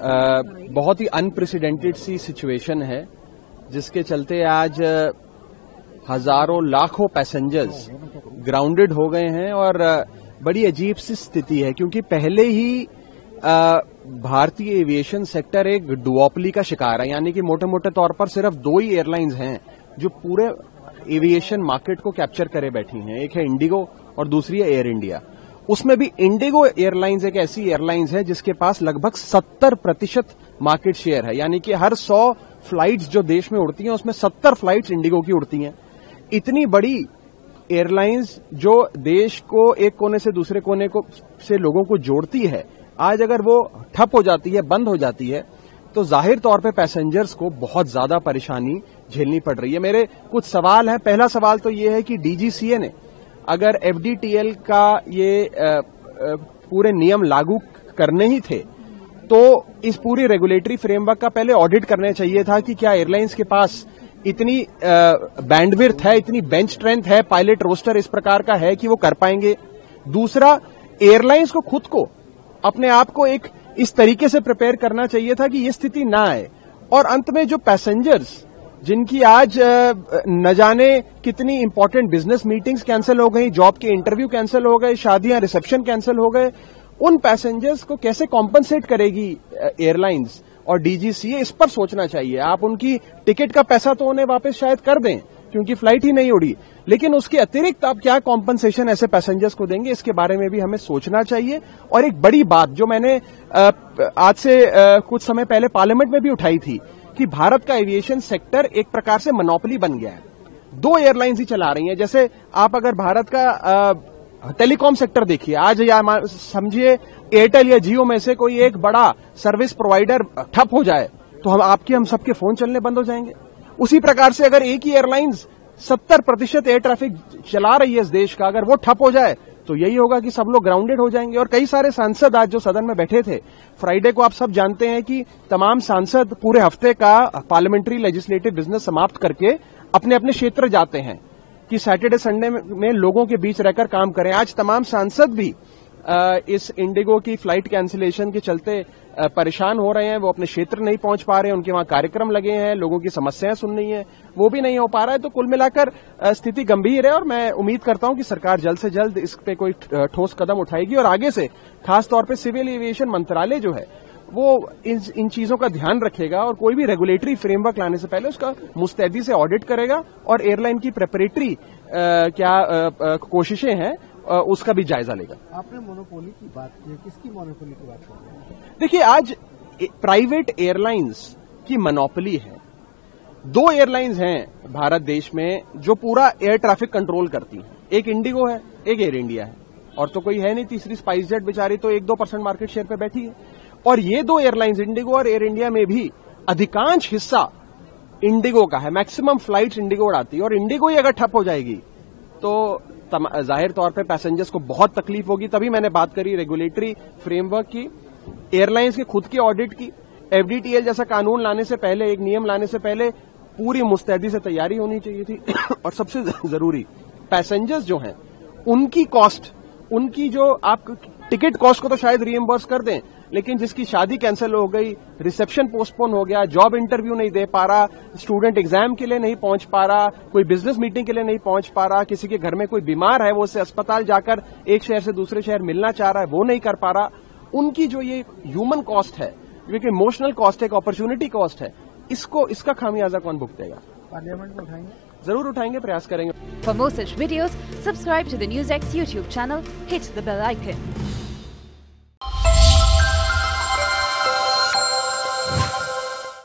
बहुत ही अनप्रेसिडेंटेड सी सिचुएशन है, जिसके चलते आज हजारों लाखों पैसेंजर्स ग्राउंडेड हो गए हैं और बड़ी अजीब सी स्थिति है, क्योंकि पहले ही भारतीय एविएशन सेक्टर एक डुओपली का शिकार है। यानी कि मोटे मोटे तौर पर सिर्फ दो ही एयरलाइंस हैं जो पूरे एविएशन मार्केट को कैप्चर करे बैठी हैं। एक है इंडिगो और दूसरी है एयर इंडिया। उसमें भी इंडिगो एयरलाइंस एक ऐसी एयरलाइंस है जिसके पास लगभग 70% मार्केट शेयर है। यानी कि हर 100 फ्लाइट्स जो देश में उड़ती हैं उसमें 70 फ्लाइट्स इंडिगो की उड़ती हैं। इतनी बड़ी एयरलाइंस जो देश को एक कोने से दूसरे कोने से लोगों को जोड़ती है, आज अगर वो ठप हो जाती है, बंद हो जाती है, तो जाहिर तौर पे पैसेंजर्स को बहुत ज्यादा परेशानी झेलनी पड़ रही है। मेरे कुछ सवाल हैं। पहला सवाल तो ये है कि डीजीसीए ने अगर एफडीटीएल का ये पूरे नियम लागू करने ही थे तो इस पूरी रेगुलेटरी फ्रेमवर्क का पहले ऑडिट करना चाहिए था कि क्या एयरलाइंस के पास इतनी बैंडविड्थ है, इतनी बेंच स्ट्रेंथ है, पायलट रोस्टर इस प्रकार का है कि वो कर पाएंगे। दूसरा, एयरलाइंस को खुद को अपने आप को एक इस तरीके से प्रिपेयर करना चाहिए था कि ये स्थिति ना आए। और अंत में जो पैसेंजर्स जिनकी आज न जाने कितनी इंपॉर्टेंट बिजनेस मीटिंग्स कैंसिल हो गई, जॉब के इंटरव्यू कैंसिल हो गए, शादियां रिसेप्शन कैंसिल हो गए, उन पैसेंजर्स को कैसे कॉम्पनसेट करेगी एयरलाइंस और डीजीसीए, इस पर सोचना चाहिए। आप उनकी टिकट का पैसा तो उन्हें वापस शायद कर दें क्योंकि फ्लाइट ही नहीं उड़ी, लेकिन उसके अतिरिक्त आप क्या कॉम्पनसेशन ऐसे पैसेंजर्स को देंगे, इसके बारे में भी हमें सोचना चाहिए। और एक बड़ी बात जो मैंने आज से कुछ समय पहले पार्लियामेंट में भी उठाई थी कि भारत का एविएशन सेक्टर एक प्रकार से मोनोपोली बन गया है। दो एयरलाइंस ही चला रही हैं। जैसे आप अगर भारत का टेलीकॉम सेक्टर देखिए, आज या समझिए एयरटेल या जियो में से कोई एक बड़ा सर्विस प्रोवाइडर ठप हो जाए तो हम सबके फोन चलने बंद हो जाएंगे। उसी प्रकार से अगर एक ही एयरलाइंस 70% एयर ट्रैफिक चला रही है इस देश का, अगर वो ठप हो जाए तो यही होगा कि सब लोग ग्राउंडेड हो जाएंगे। और कई सारे सांसद आज जो सदन में बैठे थे, फ्राइडे को आप सब जानते हैं कि तमाम सांसद पूरे हफ्ते का पार्लियामेंट्री लेजिस्लेटिव बिजनेस समाप्त करके अपने अपने क्षेत्र जाते हैं कि सैटरडे संडे में लोगों के बीच रहकर काम करें। आज तमाम सांसद भी इस इंडिगो की फ्लाइट कैंसिलेशन के चलते परेशान हो रहे हैं। वो अपने क्षेत्र नहीं पहुंच पा रहे हैं, उनके वहां कार्यक्रम लगे हैं, लोगों की समस्याएं सुननी है, वो भी नहीं हो पा रहा है। तो कुल मिलाकर स्थिति गंभीर है और मैं उम्मीद करता हूं कि सरकार जल्द से जल्द इस पे कोई ठोस कदम उठाएगी और आगे से खासतौर पर सिविल एविएशन मंत्रालय जो है वो इन चीजों का ध्यान रखेगा और कोई भी रेगुलेटरी फ्रेमवर्क लाने से पहले उसका मुस्तैदी से ऑडिट करेगा और एयरलाइन की प्रेपरेटरी कोशिशें हैं उसका भी जायजा लेगा। आपने मोनोपोली की बात की, किसकी मोनोपोली की बात कर रहे हैं? देखिए, आज प्राइवेट एयरलाइंस की मोनोपोली है। दो एयरलाइंस हैं भारत देश में जो पूरा एयर ट्रैफिक कंट्रोल करती हैं। एक इंडिगो है, एक एयर इंडिया है, और तो कोई है नहीं। तीसरी स्पाइस जेट बेचारी तो 1-2% मार्केट शेयर पे बैठी है। और ये दो एयरलाइंस इंडिगो और एयर इंडिया में भी अधिकांश हिस्सा इंडिगो का है। मैक्सिमम फ्लाइट्स इंडिगो उड़ाती है और इंडिगो ही अगर ठप हो जाएगी तो जाहिर तौर पे पैसेंजर्स को बहुत तकलीफ होगी। तभी मैंने बात करी रेगुलेटरी फ्रेमवर्क की, एयरलाइंस के खुद के ऑडिट की। एफडीटीएल जैसा कानून लाने से पहले, एक नियम लाने से पहले पूरी मुस्तैदी से तैयारी होनी चाहिए थी। और सबसे जरूरी, पैसेंजर्स जो हैं उनकी कॉस्ट, उनकी जो आप टिकट कॉस्ट को तो शायद रीइंबर्स कर दें, लेकिन जिसकी शादी कैंसिल हो गई, रिसेप्शन पोस्टपोन हो गया, जॉब इंटरव्यू नहीं दे पा रहा, स्टूडेंट एग्जाम के लिए नहीं पहुंच पा रहा, कोई बिजनेस मीटिंग के लिए नहीं पहुंच पा रहा, किसी के घर में कोई बीमार है, वो उससे अस्पताल जाकर एक शहर से दूसरे शहर मिलना चाह रहा है, वो नहीं कर पा रहा, उनकी जो ये ह्यूमन कॉस्ट है, जो कि इमोशनल कॉस्ट है, एक अपॉर्चुनिटी कॉस्ट है, इसका खामियाजा कौन भुगतेगा? पार्लियामेंट में उठाएंगे? जरूर उठाएंगे, प्रयास करेंगे। For more such videos, subscribe to the NewsX YouTube channel, hit the bell icon.